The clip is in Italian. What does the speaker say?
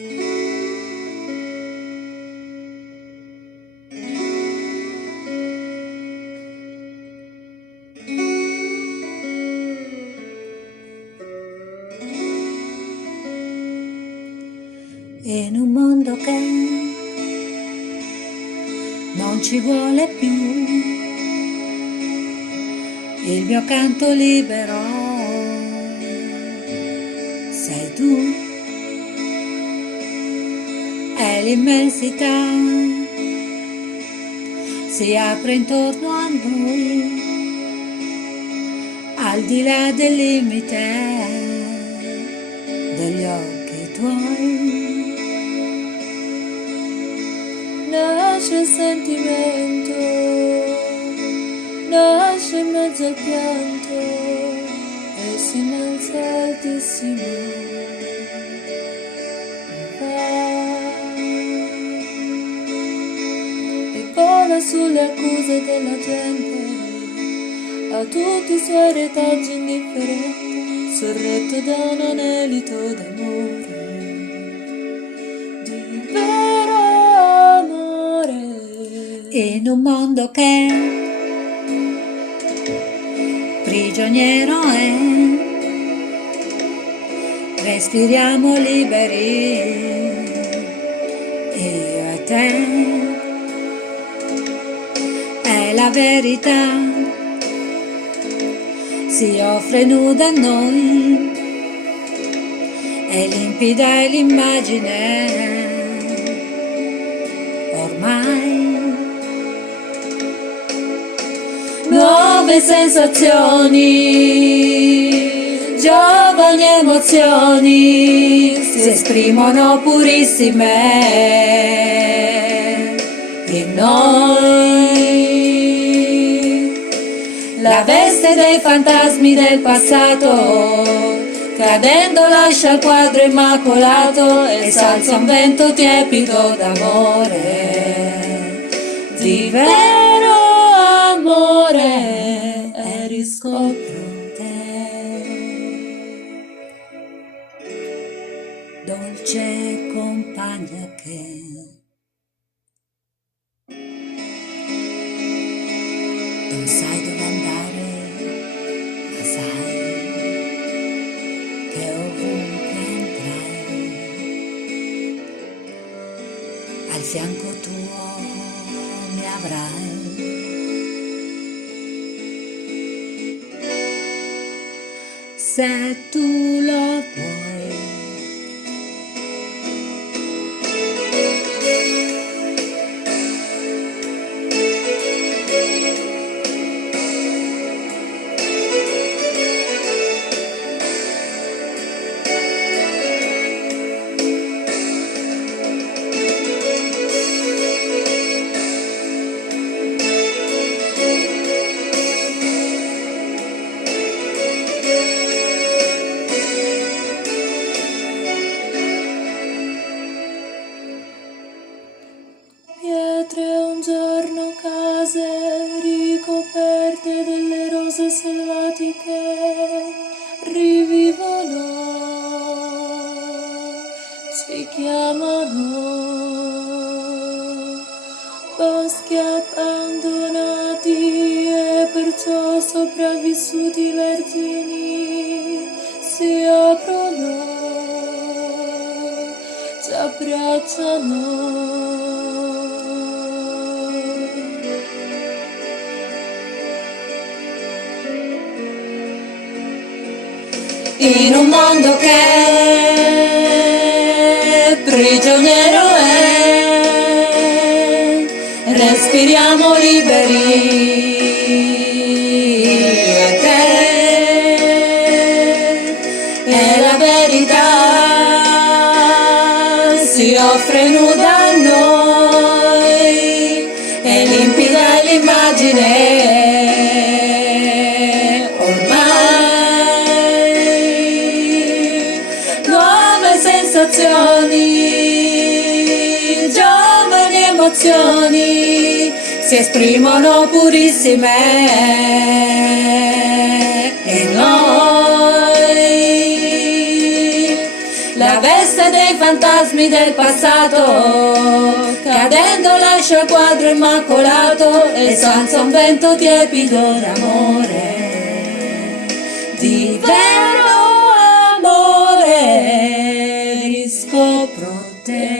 In un mondo che non ci vuole più, il mio canto libero sei tu, è l'immensità, si apre intorno a noi, al di là del limite degli occhi tuoi. Nasce il sentimento, nasce in mezzo al pianto e si innalza altissimo. E vola sulle accuse della gente, a tutti i suoi retaggi indifferenti, sorretto da un anelito d'amore. In un mondo che prigioniero è, respiriamo liberi, io e te, è la verità, si offre nuda a noi, è limpida è l'immagine, ormai. Nuove sensazioni, giovani emozioni si esprimono purissime in noi. La veste dei fantasmi del passato, cadendo lascia il quadro immacolato e s'alza un vento tiepido d'amore, di vero amore, e riscopro te, dolce compagna che non sai dove andare, ma sai che ovunque andrai, al fianco tuo mi avrai. Se tu lo vuoi. pietre un giorno case ricoperte delle rose selvatiche rivivono, ci chiamano, boschi abbandonati e perciò sopravvissuti vergini si aprono, ci abbracciano. In un mondo che prigioniero è, respiriamo liberi, io e te, e la verità si offre nuda a noi, e limpida è l'immagine. Giovani emozioni si esprimono purissime in noi. La la veste dei fantasmi del passato, cadendo lascia il quadro immacolato e s'alza un vento tiepido d'amore, di vero amore, riscopro te.